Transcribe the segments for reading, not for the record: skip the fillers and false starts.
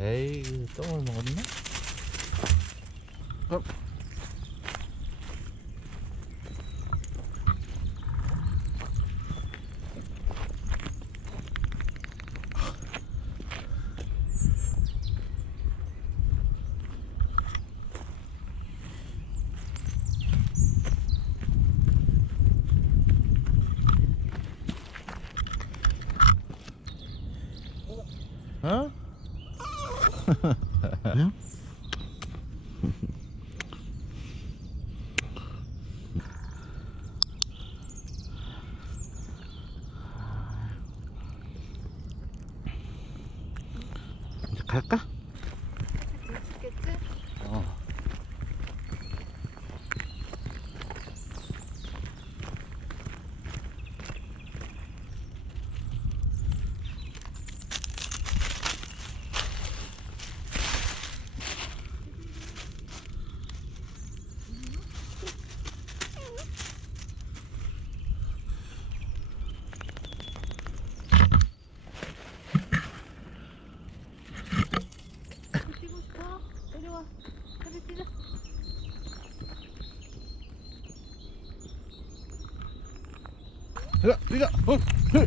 에이, 똥을 먹었나? 그럼 어? 그래요? 이제 갈까? 죽겠지? 어. 뛰고 싶어? 내려와. 빨리 뛰자. 자, 뛰자. 어, 헤.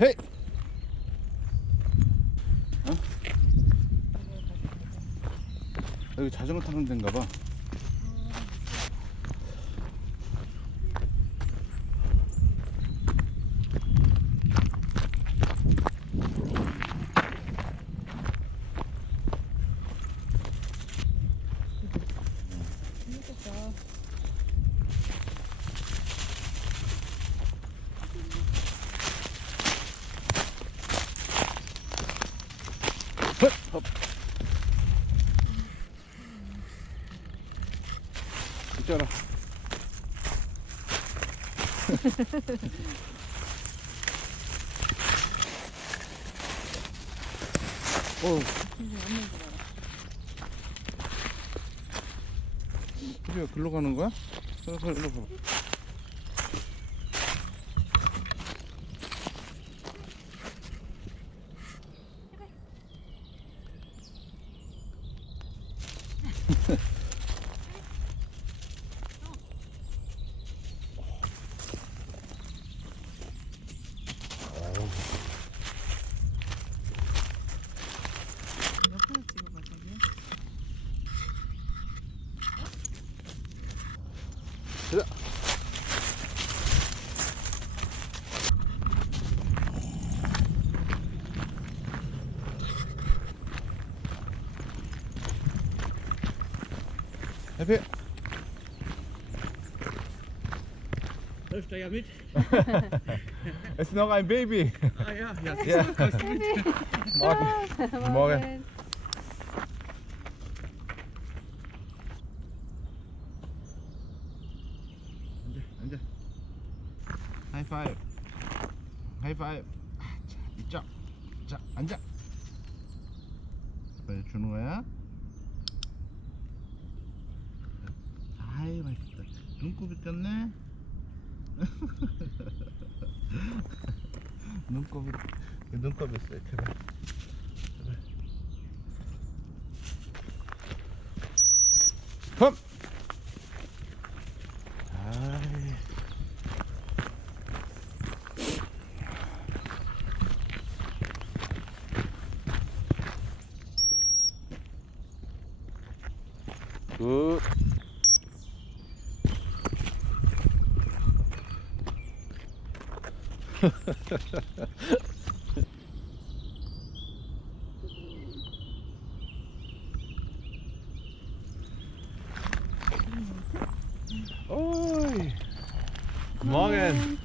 헤이. 어? 여기 자전거 타는 데인가 봐. 재밌겠다. 헛, 헛. 있잖아. 어, 진짜 없는 거 봐라. 우리가 글로 가는 거야? 일로 봐. 옆에서 찍어봐, 자기. 자. 해피. Läuft er ja mit. Es ist noch ein Baby. Ah ja, ja. Ja. Kommst du mit? Morgen. Morgen. 앉아, 앉아. 하이파이브. 하이파이브. 자, 이쪽. 자, 앉아. 빨리 주는 거야. 아이, 맛있다. 눈곱이 꼈네. 눈곱이 있어요. 제발. 제발. 컴. 아이. 굿. Oi. Morgen.